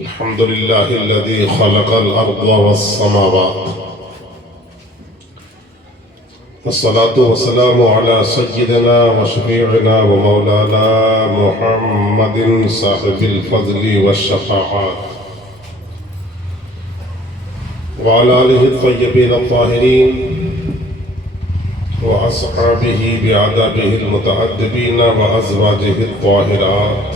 الحمد لله الذي خلق الأرض والسماوات، والصلاة والسلام على سيدنا وشفيعنا ومولانا محمد صاحب الفضل والشفاعات، وعلى آله الطيبين الطاهرين وأصحابه بعذابه المتعذبين وأزواجه الطاهرات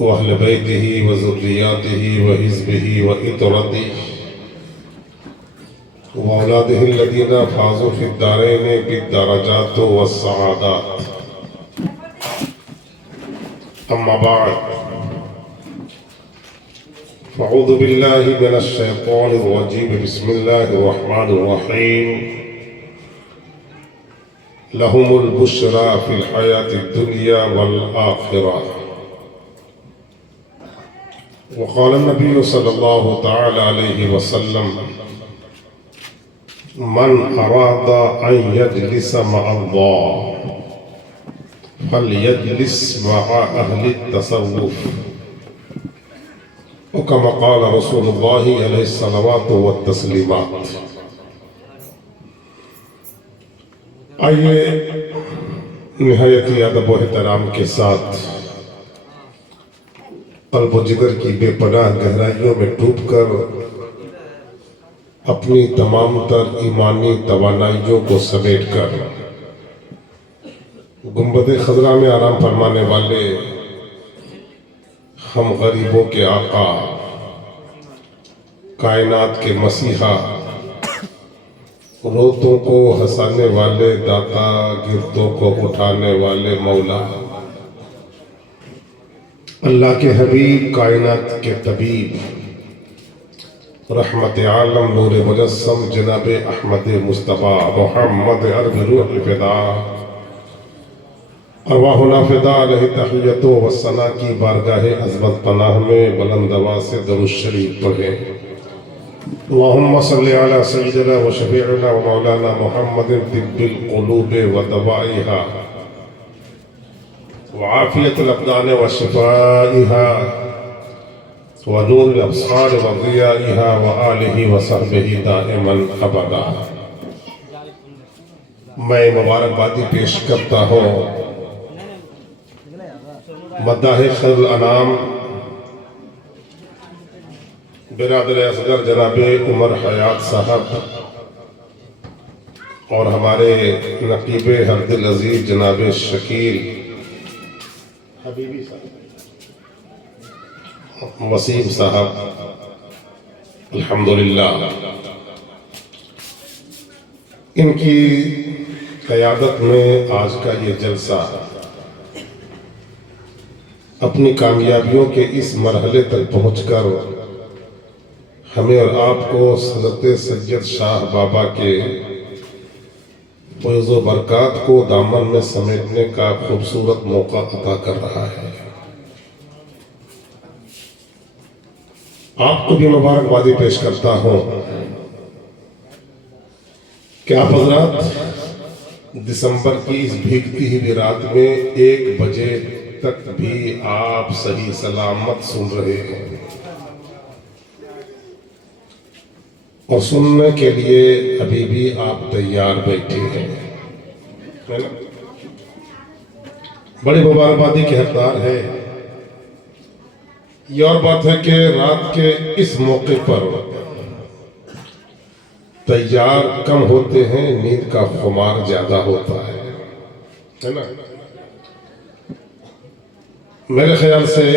وأهل بيته وذرياته وحزبه وإطرته وأولاده الذين فازوا في الدارين بالدرجات والسعادات. أما بعد، فأعوذ بالله من الشيطان الرجيم. بسم الله الرحمن الرحيم. لهم البشرى في الحياة الدنيا والآخرة. وقال النبي صلى الله تعالى عليه وسلم: من أراد أن يجلس مع الله فليجلس مع أهل التصوف، وكما قال رسول الله عليه الصلوات والتسلیمات. آئیے نہایت ہی ادب و احترام کے ساتھ قلب و جگر کی بے پناہ گہرائیوں میں ڈوب کر اپنی تمام تر ایمانی توانائیوں کو سمیٹ کر گنبد خضرا میں آرام فرمانے والے ہم غریبوں کے آقا، کائنات کے مسیحا، روتوں کو ہنسانے والے داتا، گرتوں کو اٹھانے والے مولا، اللہ کے حبیب، کائنات کے طبیب، رحمت عالم، نور مجسم جناب احمد مصطفیٰ محمد عرب روح فدا، ارواحنا فدا علیہ تحیت و ثنا کی بارگاہ عظمت پناہ میں بلند آواز سے درود شریف پڑھیں. اللہم صلی علی سیدنا و شفیعنا و مولانا محمد طب القلوب و دوائها وعافیت الابدان و شفائها ونور الابصار و ضیائها و آلہ و صحبہ دائما ابدا. میں مبارکبادی پیش کرتا ہوں مداح خیر الانام برادر اصغر جناب عمر حیات صاحب اور ہمارے نقیب حرد العزیز جناب شکیل حبیبی صاحب، وسیم صاحب، الحمدللہ ان کی قیادت میں آج کا یہ جلسہ اپنی کامیابیوں کے اس مرحلے تک پہنچ کر ہمیں اور آپ کو حضرت سید شاہ بابا کے فیض و برکات کو دامن میں سمیٹنے کا خوبصورت موقع عطا کر رہا ہے. آپ کو بھی مبارکبادی پیش کرتا ہوں کہ آپ حضرات دسمبر کی اس بھیگتی ہوئی رات میں 1 بجے تک بھی آپ صحیح سلامت سن رہے ہیں اور سننے کے لیے ابھی بھی آپ تیار بیٹھے ہیں. بڑی مبارکبادی کے حقدار ہے. یہ اور بات ہے کہ رات کے اس موقع پر تیار کم ہوتے ہیں، نیند کا خمار زیادہ ہوتا ہے نا. میرے خیال سے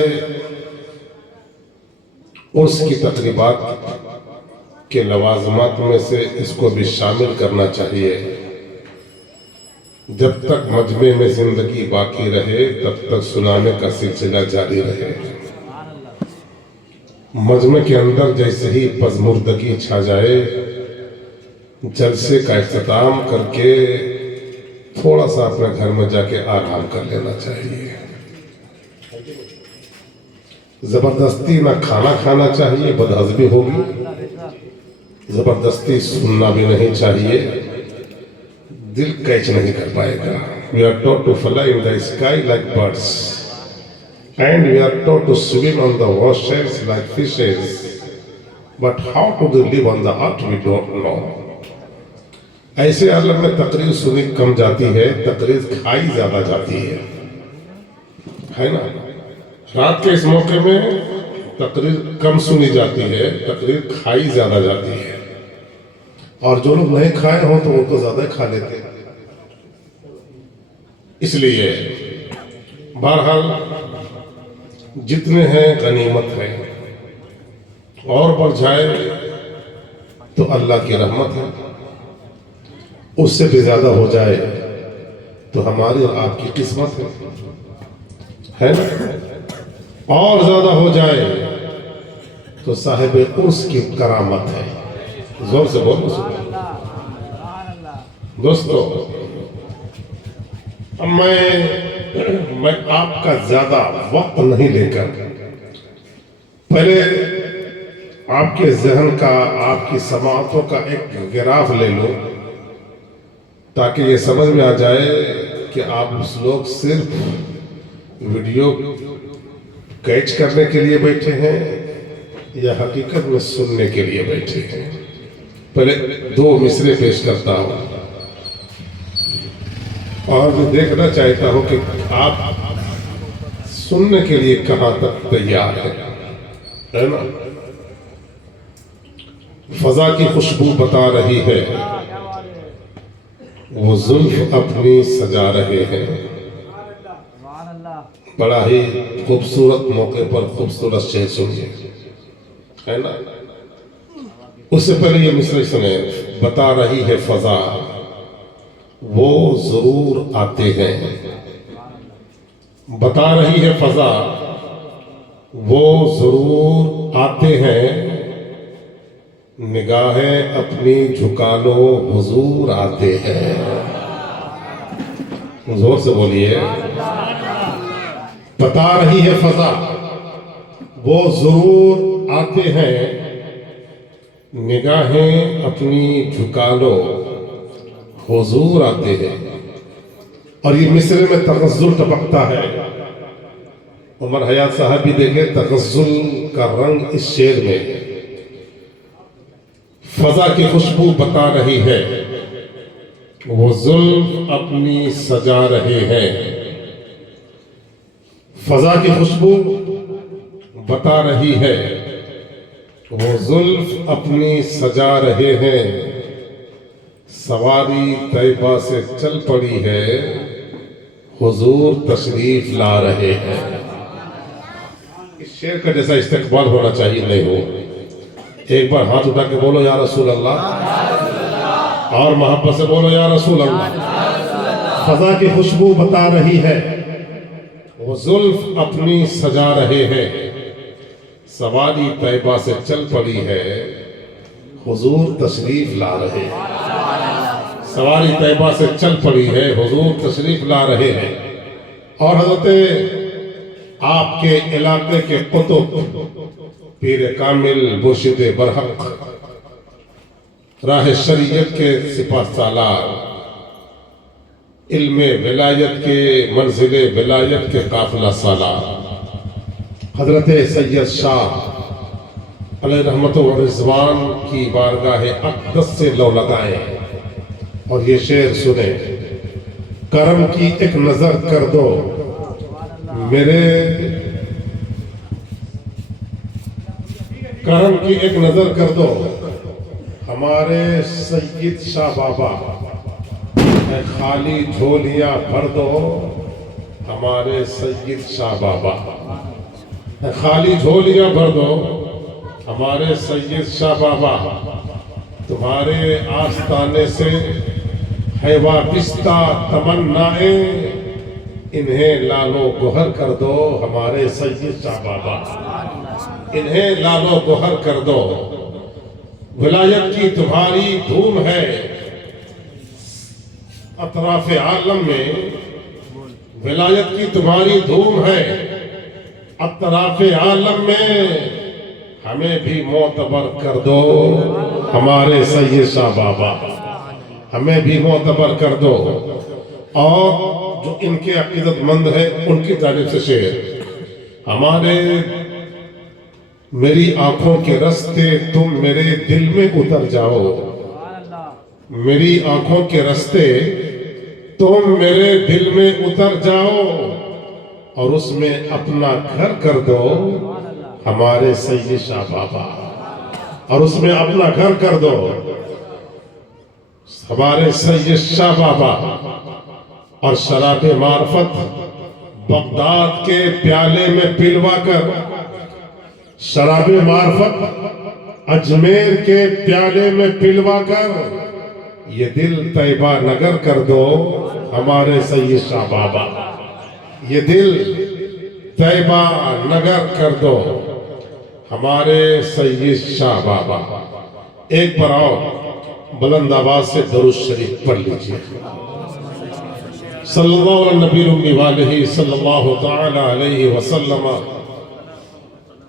عرس کی تقریبات کے لوازمات میں سے اس کو بھی شامل کرنا چاہیے. جب تک مجمع میں زندگی باقی رہے تب تک سنانے کا سلسلہ جاری رہے. مجمع کے اندر جیسے ہی پزمردگی چھا جائے، جلسے کا اختتام کر کے تھوڑا سا اپنے گھر میں جا کے آرام کر لینا چاہیے. زبردستی نہ کھانا کھانا چاہیے، بدہضمی ہوگی. زبردستی سننا بھی نہیں چاہیے، دل کیچ نہیں کر پائے گا. We are taught to fly in the sky like birds. and we are taught to swim on the oceans like fishes. But how do they live on the earth, we don't know. ایسے عالم میں تقریر سنی کم جاتی ہے، تقریر کھائی زیادہ جاتی ہے نا؟ رات کے اس موقع میں تقریر کم سنی جاتی ہے، تقریر کھائی زیادہ جاتی ہے، اور جو لوگ نہیں کھائے ہوں تو وہ تو زیادہ کھا لیتے ہیں۔ اس لیے بہرحال جتنے ہیں غنیمت ہے، اور بڑھ جائے تو اللہ کی رحمت ہے، اس سے بھی زیادہ ہو جائے تو ہماری اور آپ کی قسمت ہے نا؟ اور زیادہ ہو جائے تو صاحب عرس کی کرامت ہے۔ زور سے بولو سبحان اللہ۔ دوستو، میں آپ کا زیادہ وقت نہیں لے کر پہلے آپ کے ذہن کا، آپ کی سماعتوں کا ایک گراف لے لو، تاکہ یہ سمجھ میں آ جائے کہ آپ لوگ صرف ویڈیو کیچ کرنے کے لیے بیٹھے ہیں یا حقیقت میں سننے کے لیے بیٹھے ہیں۔ پہلے 2 مصرے پیش کرتا ہوں، اور میں دیکھنا چاہتا ہوں کہ آپ سننے کے لیے کہاں تک تیار ہے نا؟ فضا کی خوشبو بتا رہی ہے، وہ زلف اپنی سجا رہے ہیں۔ بڑا ہی خوبصورت موقع پر خوبصورت شعر سنیے، ہے نا؟ اس سے پہلے یہ مصرع سنیں۔ بتا رہی ہے فضا، وہ ضرور آتے ہیں۔ بتا رہی ہے فضا، وہ ضرور آتے ہیں۔ نگاہیں اپنی جھکا لو، حضور آتے ہیں۔ زور سے بولیے۔ بتا رہی ہے فضا، وہ ضرور آتے ہیں۔ نگاہیں اپنی جھکا لو، حضور آتے ہیں۔ اور یہ مصرے میں تغزل ٹپکتا ہے۔ عمر حیات صاحب بھی دیکھیں تغزل کا رنگ اس شعر میں۔ فضا کی خوشبو بتا رہی ہے، وہ زلف اپنی سجا رہے ہیں۔ فضا کی خوشبو بتا رہی ہے، وہ زلف اپنی سجا رہے ہیں۔ سواری طیبہ سے چل پڑی ہے، حضور تشریف لا رہے ہیں۔ اس شعر کا جیسا استقبال ہونا چاہیے نہیں ہو۔ ایک بار ہاتھ اٹھا کے بولو یا رسول اللہ، اور محبت سے بولو یا رسول اللہ۔ فضا کی خوشبو بتا رہی ہے، وہ زلف اپنی سجا رہے ہیں۔ سواری طیبہ سے چل پڑی ہے، حضور تشریف لا رہے ہیں۔ سواری طیبہ سے چل پڑی ہے، حضور تشریف لا رہے ہیں۔ اور حضرت آپ کے علاقے کے قطب پیر کامل مرشد برحق، راہ شریعت کے سپہ سالار، علم ولایت کے منزل ولایت کے قافلہ سالار حضرت سید شاہ علیہ رحمت و رضوان کی بارگاہ اقدس سے لو لگائیں اور یہ شعر سنیں۔ کرم کی ایک نظر کر دو میرے، کرم کی ایک نظر کر دو ہمارے سید شاہ بابا، خالی جھولیاں بھر دو ہمارے سید شاہ بابا، خالی جھولیاں بھر دو ہمارے سید شاہ بابا۔ تمہارے آستانے سے ہے وابستہ تمنائیں، انہیں لالو گوہر کر دو ہمارے سید شاہ بابا، انہیں لالو گوہر کر دو۔ ولایت کی تمہاری دھوم ہے اطراف عالم میں، ولایت کی تمہاری دھوم ہے اطراف عالم میں، ہمیں بھی معتبر کر دو ہمارے سید شاہ بابا، ہمیں بھی معتبر کر دو۔ اور جو ان کے عقیدت مند ہے ان کی جانب سے شعر، ہمارے میری آنکھوں کے رستے تم میرے دل میں اتر جاؤ، میری آنکھوں کے رستے تم میرے دل میں اتر جاؤ اور اس میں اپنا گھر کر دو ہمارے سید شاہ بابا، اور اس میں اپنا گھر کر دو ہمارے سید شاہ بابا۔ اور شراب معرفت بغداد کے پیالے میں پلوا کر، شراب معرفت اجمیر کے پیالے میں پلوا کر یہ دل طیبہ نگر کر دو ہمارے سید شاہ بابا، یہ دل طیبہ نگر کر دو ہمارے سید شاہ بابا۔ ایک بار اور بلند آواز سے درود شریف پڑھ لیجیے۔ صلی اللہ علیہ نبی الامی والہ صلی اللہ تعالی علیہ وسلم،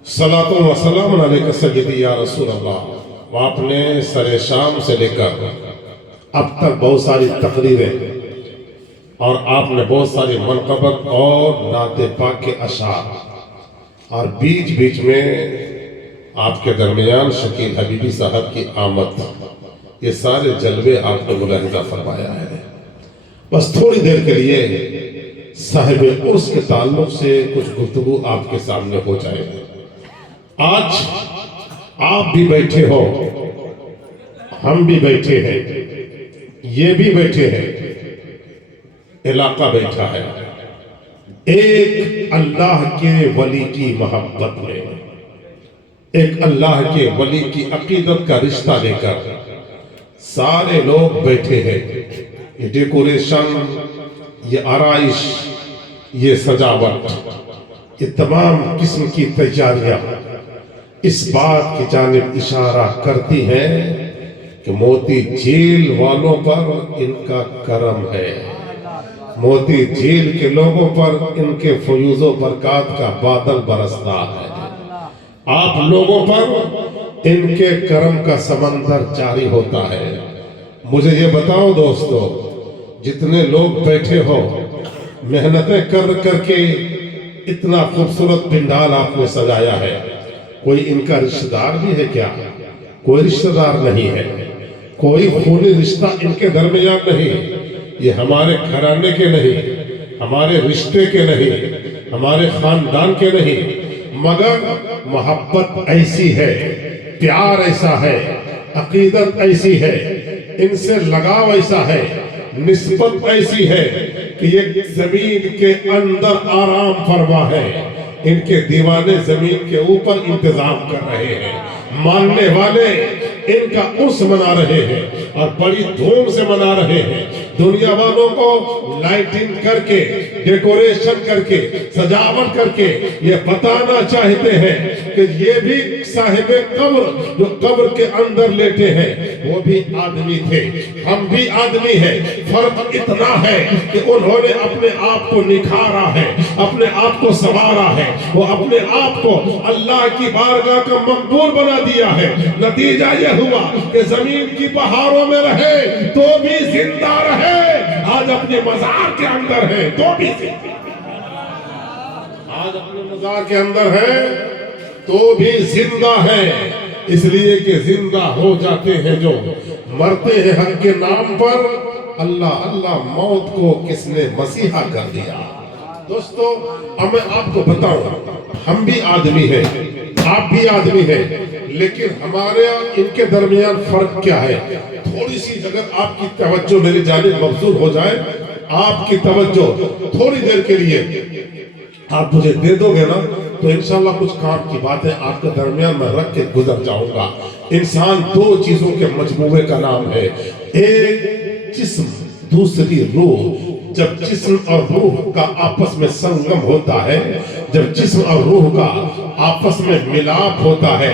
صلاۃ و سلام علیک سیدی یا رسول اللہ۔ آپ نے سر شام سے لے کر اب تک بہت ساری تقریریں اور آپ نے بہت ساری منقبت اور نعت پاک کے اشعار، اور بیچ بیچ میں آپ کے درمیان شکیل حبیبی صاحب کی آمد، یہ سارے جلوے آپ نے ملاحظہ فرمایا ہے۔ بس تھوڑی دیر کے لیے صاحب عرس کے تعلق سے کچھ گفتگو آپ کے سامنے ہو جائے۔ آج آپ بھی بیٹھے ہو، ہم بھی بیٹھے ہیں، یہ بھی بیٹھے ہیں، علاقہ بیٹھا ہے، ایک اللہ کے ولی کی محبت میں، ایک اللہ کے ولی کی عقیدت کا رشتہ لے کر سارے لوگ بیٹھے ہیں۔ یہ ڈیکوریشن، یہ آرائش، یہ سجاوٹ، یہ تمام قسم کی تیاریاں اس بات کی جانب اشارہ کرتی ہیں کہ موتی جھیل والوں پر ان کا کرم ہے، موتی جھیل کے لوگوں پر ان کے فیوز و برکات کا بادل برستا ہے، آپ لوگوں پر ان کے کرم کا سمندر جاری ہوتا ہے۔ مجھے یہ بتاؤ دوستو، جتنے لوگ بیٹھے ہو، محنتیں کر کر کے اتنا خوبصورت پنڈال آپ نے سجایا ہے، کوئی ان کا رشتہ دار بھی ہے کیا؟ کوئی رشتہ دار نہیں ہے، کوئی خونی رشتہ ان کے درمیان نہیں، یہ ہمارے گھرانے کے نہیں، ہمارے رشتے کے نہیں، ہمارے خاندان کے نہیں، مگر محبت ایسی ہے، پیار ایسا ہے، عقیدت ایسی ہے، ان سے لگاؤ ایسا ہے، نسبت ایسی ہے کہ یہ زمین کے اندر آرام فرما ہے، ان کے دیوانے زمین کے اوپر انتظام کر رہے ہیں، ماننے والے ان کا عرس منا رہے ہیں اور بڑی دھوم سے منا رہے ہیں، دنیا والوں کو لائٹنگ کر کے، ڈیکوریشن کر کے، سجاوٹ کر کے یہ بتانا چاہتے ہیں کہ یہ بھی صاحب قبر جو قبر کے اندر لیٹے ہیں وہ بھی آدمی تھے، ہم بھی آدمی ہیں، فرق اتنا ہے کہ انہوں نے اپنے آپ کو نکھارا ہے، اپنے آپ کو سنوارا ہے، وہ اپنے آپ کو اللہ کی بارگاہ کا مقبول بنا دیا ہے۔ نتیجہ یہ ہوا کہ زمین کی پہاڑوں میں رہے تو بھی زندہ رہے، آج اپنے مزار کے اندر ہے تو بھی زندہ، آج اپنے مزار کے اندر ہے تو بھی زندہ ہے، اس لیے کہ زندہ ہو جاتے ہیں جو مرتے ہیں حق کے نام پر۔ اللہ اللہ، موت کو کس نے مسیحا کر دیا؟ دوستو اب میں آپ کو بتاؤں، ہم بھی آدمی ہیں، آپ بھی آدمی ہیں، لیکن ہمارے ان کے درمیان فرق کیا ہے؟ تھوڑی سی اگر آپ کی توجہ میری جانب مبذول ہو جائے، آپ کی توجہ تھوڑی دیر کے لیے آپ مجھے دے دو گے نا، تو انشاءاللہ کچھ کام کی باتیں آپ کے درمیان میں رکھ کے گزر جاؤں گا۔ انسان دو چیزوں کے مجموعے کا نام ہے، ایک جسم، دوسری روح۔ جب جسم اور روح کا آپس میں سنگم ہوتا ہے، جب جسم اور روح کا آپس میں ملاپ ہوتا ہے،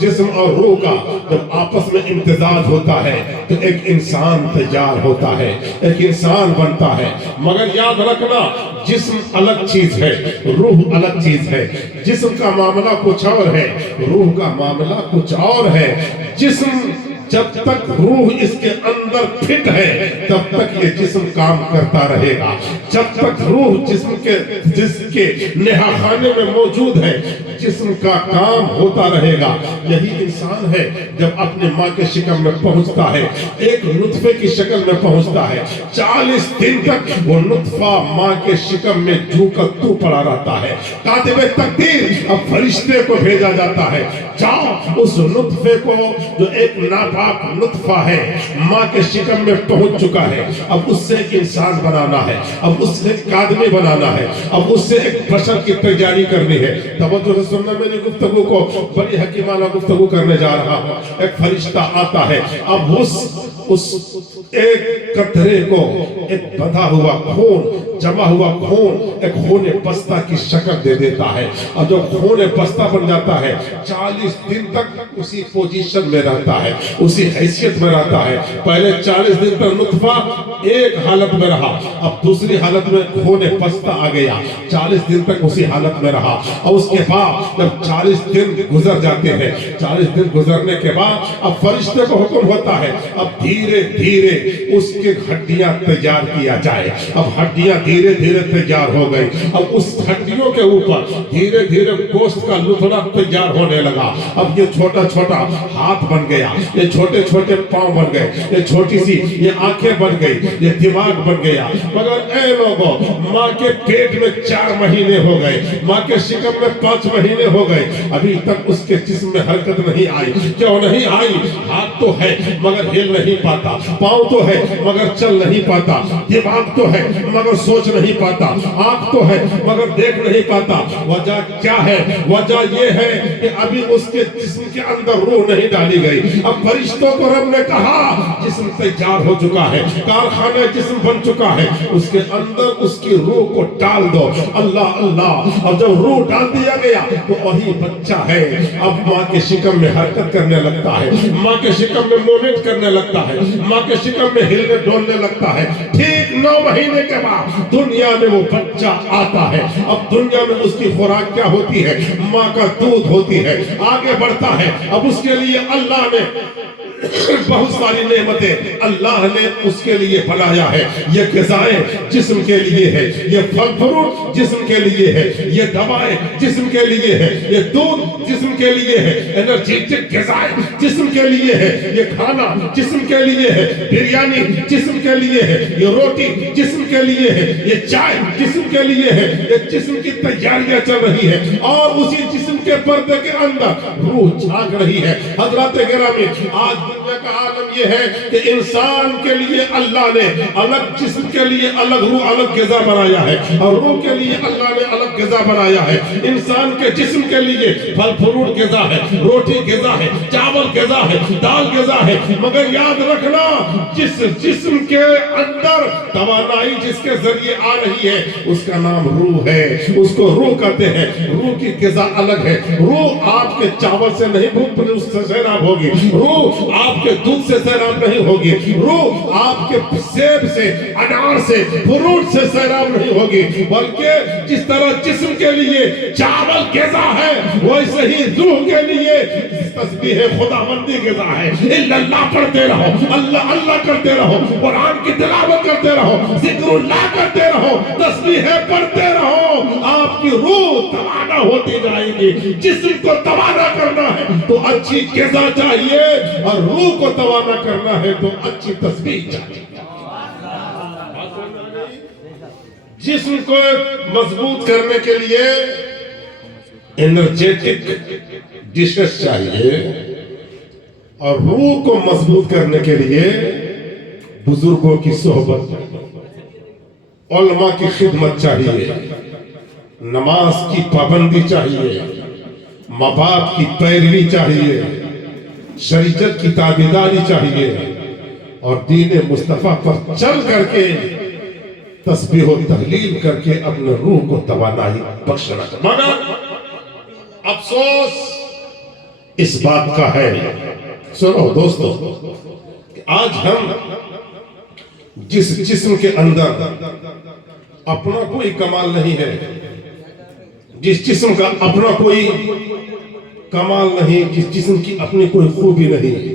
جسم اور روح کا جب آپس میں امتزاج ہوتا ہے تو ایک انسان تیار ہوتا ہے، ایک انسان بنتا ہے۔ مگر یاد رکھنا، جسم الگ چیز ہے، روح الگ چیز ہے۔ جسم کا معاملہ کچھ اور ہے، روح کا معاملہ کچھ اور ہے۔ جسم جب تک روح اس کے اندر اندر فٹ ہے تب تک یہ جسم کام کرتا رہے گا. جب تک روح جسم کے نہا خانے میں موجود ہے جسم کا کام ہوتا رہے گا. یہی انسان ہے جب اپنے ماں کے شکم میں پہنچتا ہے ایک نطفے کی شکل میں پہنچتا ہے 40 دن تک وہ نطفہ ماں کے شکم میں جو کا تو پڑا رہتا ہے. کاتب تقدیر اب فرشتے کو بھیجا جاتا ہے جاؤ اس نطفے کو جو ایک ناپاک نطفہ ہے ماں کے شکم میں پہنچ چکا ہے اب اس سے ایک انسان بنانا ہے اب اس سے ایک آدمی بنانا ہے اب اس سے ایک بشر کی تیاری کرنی ہے. توجہ سے سننا میری گفتگو کو بڑی حکیمانہ گفتگو کرنے جا رہا ہوں. ایک فرشتہ آتا ہے اب اس ایک قطرے کو ایک بندھا ہوا خون جمع ہوا خون ایک خون پستہ کی شکل دے دیتا ہے اور جو خون پستہ بن جاتا ہے 40 دن تک اسی پوزیشن میں رہتا ہے اسی حیثیت میں رہتا ہے. پہلے 40 دن تک نطفہ ایک حالت میں رہا اب دوسری حالت میں خون پستہ آ گیا 40 دن تک اسی حالت میں رہا اور اس کے بعد جب 40 دن گزر جاتے ہیں 40 دن گزرنے کے بعد اب فرشتے کو حکم ہوتا ہے اب دھیرے دھیرے اس کے ہڈیاں تیار کیا جائے. اب ہڈیاں دھیرے دھیرے تیار ہو گئی اب اس ہڈیوں کے اوپر دھیرے دھیرے گوشت کا لطڑا تیار ہونے لگا. اب یہ چھوٹا چھوٹا ہاتھ بن گیا یہ چھوٹے چھوٹے پاؤں بن گئے یہ چھوٹی سی یہ آنکھیں بن گئی یہ دماغ بن گیا. مگر اے لوگوں ماں کے پیٹ میں 4 مہینے ہو گئے ماں کے شکم میں 5 مہینے ہو گئے ابھی تک اس کے جسم میں حرکت نہیں آئی. کیوں نہیں آئی؟ ہاتھ تو ہے مگر ہل نہیں پاتا پاؤں تو ہے مگر چل نہیں پاتا دماغ تو ہے مگر سوچ نہیں پاتا آنکھ تو ہے مگر دیکھ نہیں پاتا. وجہ کیا ہے؟ وجہ یہ ہے کہ ابھی اس کے جسم کے اندر روح نہیں ڈالی گئی. اب فرشتوں کو رب نے کہا جسم تیار ہو چکا ہے کارخانہ جسم بن چکا ہے اس کے اندر اس کی روح کو ڈال دو. اللہ اللہ اب جب روح ڈال دیا گیا تو وہی بچہ ہے اب ماں کے شکم میں حرکت کرنے لگتا ہے ماں کے شکم میں موومنٹ کرنے لگتا ہے ماں کے شکم میں ہلنے ڈولنے لگتا ہے. ٹھیک 9 مہینے کے بعد دنیا میں وہ بچہ آتا ہے. اب دنیا میں اس کی خوراک کیا ہوتی ہے؟ ماں کا دودھ ہوتی ہے. آگے بڑھتا ہے اب اس کے لیے اللہ نے بہت ساری نعمتیں اللہ نے اس کے لیے بنایا ہے. یہ غذائیں جسم کے لیے ہے یہ پھل فروٹ جسم کے لیے ہے یہ دوائیں جسم کے لیے ہے یہ دودھ جسم کے لیے ہے انرجیٹک غذائیں جسم کے لیے ہے یہ کھانا جسم کے لیے ہے بریانی جسم کے لیے ہے یہ روٹی جسم کے لیے ہے یہ چائے جسم کے لیے ہے یہ جسم کی تیاریاں چل رہی ہے اور اسی جسم کے پردے کے اندر روح جھانک رہی ہے. حضرات گرامی آج دنیا کا عالم یہ ہے کہ انسان کے لیے اللہ نے الگ جسم کے لیے الگ روح الگ غذا بنایا ہے اور روح کے لیے اللہ نے الگ غذا بنایا ہے. انسان کے جسم کے لیے پھل فروٹ غذا ہے روٹی غذا ہے چاول غذا ہے دال غذا ہے مگر یاد رکھنا جس جسم کے اندر توانائی جس کے ذریعے آ رہی ہے اس کا نام روح ہے اس کو روح کہتے ہیں. روح کی غذا الگ ہے. روح آپ کے چاول سے نہیں بھوک سے سیراب ہوگی روح آپ کے دودھ سے سیراب نہیں ہوگی روح آپ کے سیب سے انار سے فروٹ سے سیراب نہیں ہوگی بلکہ جس طرح جسم کے لیے چاول غذا ہے ویسے ہی روح کے لیے تسبیح خداوندی غذا ہے. اللہ پڑھتے رہو اللہ اللہ کرتے رہو قرآن کی تلاوت کرتے رہو ذکر اللہ کرتے رہو تسبیح پڑھتے رہو آپ کی روح توانا ہوتی جائے گی. جسم کو توانا کرنا ہے تو اچھی غذا چاہیے اور روح کو توانا کرنا ہے تو اچھی تسبیح چاہیے. جسم کو مضبوط کرنے کے لیے انرجیٹک ڈشز چاہیے اور روح کو مضبوط کرنے کے لیے بزرگوں کی صحبت علماء کی خدمت چاہیے نماز کی پابندی چاہیے ماں باپ کی پیروی چاہیے شریعت کی تابعداری چاہیے اور دین مصطفیٰ پر چل کر کے تسبیح و تحلیل کر کے اپنے روح کو توانائی بخشنا چاہیے. مگر افسوس اس بات کا ہے سنو دوستو کہ آج ہم جس جسم کے اندر اپنا کوئی کمال نہیں ہے جس جسم کا اپنا کوئی کمال نہیں جس جسم کی اپنی کوئی خوبی نہیں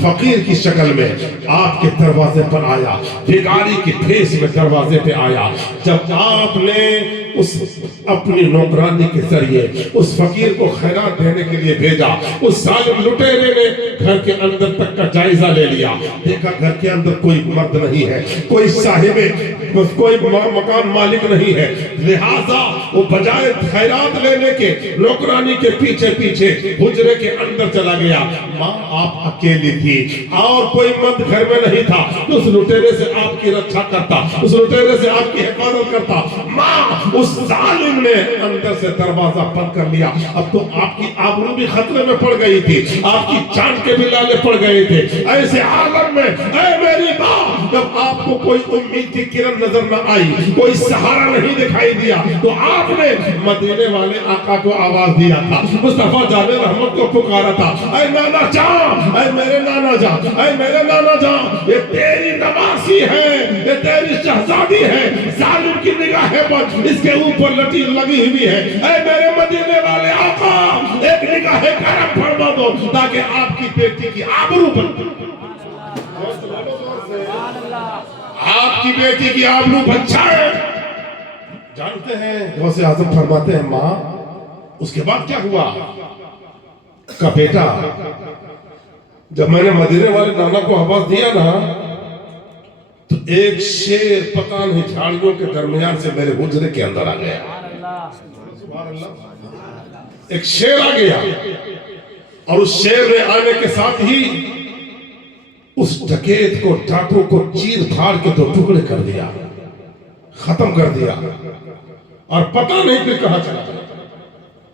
فقیر کی شکل میں آپ کے دروازے پر آیا، بھکاری کی بھیس میں دروازے پہ آیا۔ جب آپ نے اپنی نوکرانی کے ذریعے اس فقیر کو خیرات دینے کے لیے بھیجا، اس ظالم لٹیرے نے گھر کے اندر تک کا جائزہ لے لیا، دیکھا گھر کے اندر کوئی مرد نہیں ہے، کوئی صاحب، کوئی مکان مالک نہیں ہے، لہٰذا وہ بجائے خیرات لینے کے نوکرانی کے پیچھے پیچھے حجرے کے اندر چلا گیا۔ ماں آپ اکیلی تھی اور کوئی مرد گھر میں نہیں تھا، اس لٹیرے سے آپ کی رکھا کرتا، اس لٹیرے سے آپ کی حفاظت کرتا۔ ماں اس ظالم نے اندر سے دروازہ بند کر لیا۔ اب تو آپ کی آبرو بھی خطرے میں پڑ گئی تھی، آپ کی جان کے بھی لالے پڑ گئے تھے۔ ایسے عالم میں اے میری ماں، جب آپ کو کوئی امید کی کرن نظر نہ آئی، کوئی سہارا نہیں دکھائی دیا، تو آپ نے مدینے والے آقا کو آواز دیا تھا، مصطفیٰ جان رحمت کو پکارا تھا، اے نانا جان، اے میرے نانا جان، اے میرے نانا جان، یہ تیری نواسی ہے، یہ تیری شہزادی ہے، ظالم کی نگاہیں پر اس کے اوپر لٹی لگی ہوئی ہے، اے میرے مدینے والے آقا ایک نگاہ کرم فرما دو تاکہ آپ کی بیٹی کی آبرو بچے، آپ کی بیٹی کی آبرو بچائے۔ جانتے ہیں غوث اعظم فرماتے ہیں ماں اس کے بعد کیا ہوا؟ کا بیٹا جب میں نے مدینے والے نانا کو آواز دیا نا تو ایک شیر پتہ نہیں جھاڑیوں کے درمیان سے میرے حجرے کے اندر آ گیا۔ ایک شیر آ گیا اور اس شیر نے آنے کے ساتھ ہی اس ڈکیت کو، ڈاکو کو چیر پھاڑ کے دو ٹکڑے کر دیا، ختم کر دیا، اور پتہ نہیں پھر کہاں چلا۔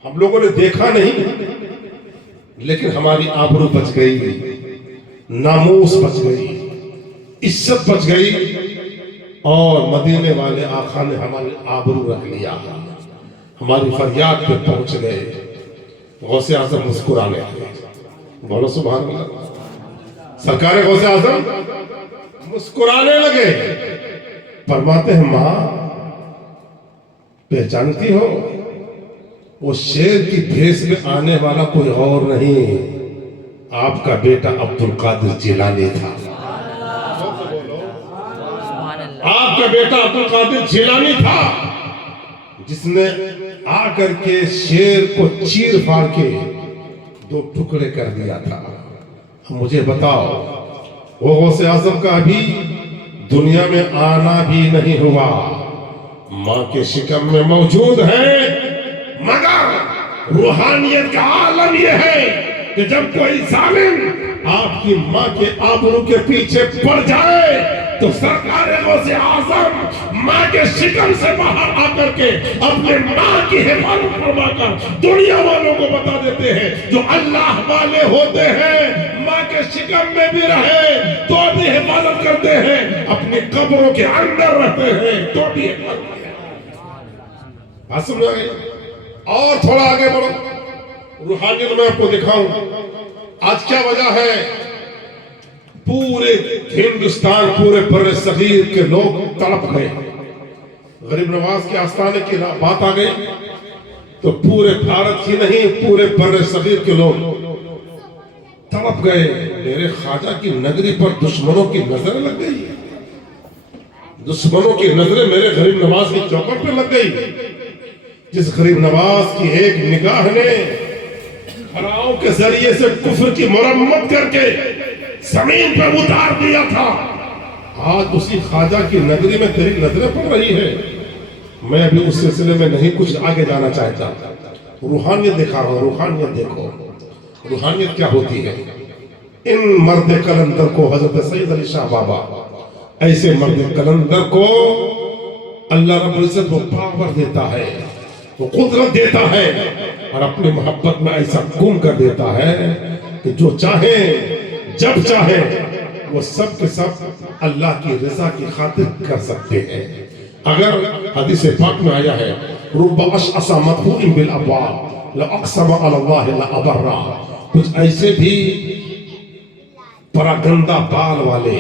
ہم لوگوں نے دیکھا نہیں لیکن ہماری آبرو بچ گئی، ناموس بچ گئی، عزت بچ گئی، اور مدینے والے آقا نے ہماری آبرو رکھ لیا، ہماری فریاد پہ پہنچ گئے۔ غوث اعظم مسکرانے لگے، بولو سبحان اللہ۔ سرکار غوث اعظم مسکرانے لگے، فرماتے ہیں ماں پہچانتی ہو وہ شیر کی بھیس میں آنے والا کوئی اور نہیں، آپ کا بیٹا عبدالقادر جیلانی تھا۔ آپ کا بیٹا عبدالقادر جیلانی تھا جس نے آ کر کے شیر کو چیر پھاڑ کے دو ٹکڑے کر دیا تھا۔ مجھے بتاؤ وہ غوث اعظم کا ابھی دنیا میں آنا بھی نہیں ہوا، ماں کے شکم میں موجود ہے، مگر روحانیت کا عالم یہ ہے کہ جب کوئی ظالم آپ کی ماں کے آبرو کے پیچھے پڑ جائے تو سرکار غوث اعظم ماں کے شکم سے باہر آ کر کے اپنے ماں کی حفاظت فرما کر دنیا والوں کو بتا دیتے ہیں، جو اللہ والے ہوتے ہیں ماں کے شکم میں بھی رہے تو بھی حفاظت کرتے ہیں، اپنی قبروں کے اندر رہتے ہیں تو بھی حفاظت کرتے ہیں۔ اور تھوڑا آگے بڑھو، روحانیت میں آپ کو دکھاؤں آج کیا وجہ ہے پورے ہندوستان، پورے بر صغیر کے لوگ تڑپ گئے۔ غریب نواز کے آستانے کی بات آ گئی تو پورے بھارت ہی نہیں پورے بر صغیر کے لوگ تڑپ گئے۔ میرے خواجہ کی نگری پر دشمنوں کی نظریں لگ گئی، دشمنوں کی نظریں میرے غریب نواز کی چوکٹ پہ لگ گئی، جس غریب نواز کی ایک نگاہ نے ہراؤں کے ذریعے سے کفر کی مرمت کر کے زمین پر اتار دیا تھا، آج اسی خواجہ کی نگری میں تیری نظریں پڑ رہی ہے۔ میں ابھی اس سلسلے میں نہیں کچھ آگے جانا چاہتا، روحانیت دکھا رہا ہوں، روحانیت دیکھو، روحانیت کیا ہوتی ہے۔ ان مرد قلندر کو حضرت سید علی شاہ بابا، ایسے مرد قلندر کو اللہ رب العزت وہ پاور دیتا ہے، وہ قدرت دیتا ہے، اور اپنی محبت میں ایسا گم کر دیتا ہے کہ جو چاہے جب چاہے وہ سب کے سب اللہ کی رضا کی خاطر کر سکتے ہیں۔ اگر حدیث پاک میں آیا ہے رب اشعث مدفوع بالابواب لاقسم علی اللہ لابرہ، کچھ ایسے بھی پراگندہ بال والے،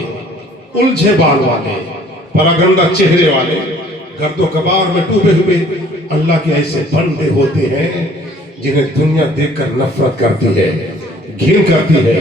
الجھے بال والے، پراگندہ چہرے والے، گرد و غبار میں ڈوبے ہوئے اللہ کے ایسے بندے ہوتے ہیں جنہیں دنیا دیکھ کر نفرت کرتی ہے، گھن کرتی ہے،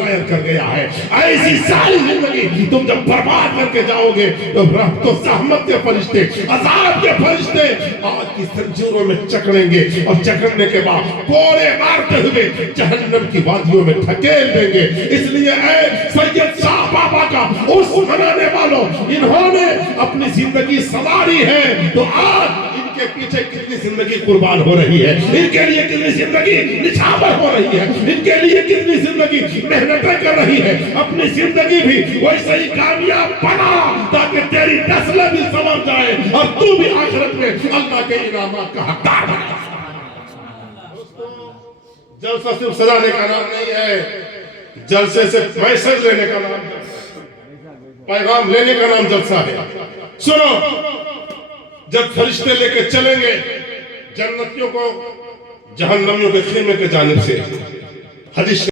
ضائع کر گیا ہے. ایسی ساری زندگی تم جب برباد کر کے جاؤ گے تو رحمت و زحمت کے فرشتے, عذاب کے فرشتے آگ کی زنجیروں میں جکڑیں گے, اور جکڑنے کے بعد کوڑے مارتے ہوئے جہنم کی وادیوں میں دھکیل دیں گے. اس لیے اے سید شاہ بابا کا اس منانے والوں, انہوں نے اپنی زندگی سنواری ہے, تو آج ان کے پیچھے کتنی زندگی قربان ہو رہی ہے, ان کے لیے کتنی زندگی نچھاور ہو رہی ہے, ان کے لیے کتنی زندگی محنتیں کر رہی ہے. اپنی زندگی بھی ویسے ہی کامیاب بنا تاکہ تیری نسلیں بھی سنور جائے اور تو بھی آخرت میں اللہ کے انعامات کا حقدار بنے. جلسہ صرف سجانے کا نام نہیں ہے, جلسے سے میسج لینے کا نام ہے, پیغام لینے کا نام جلسہ ہے. سنو, جب فرشتے لے کے چلیں گے جنتیوں کو جہنمیوں کے خیمے کے جانب سے, حدیث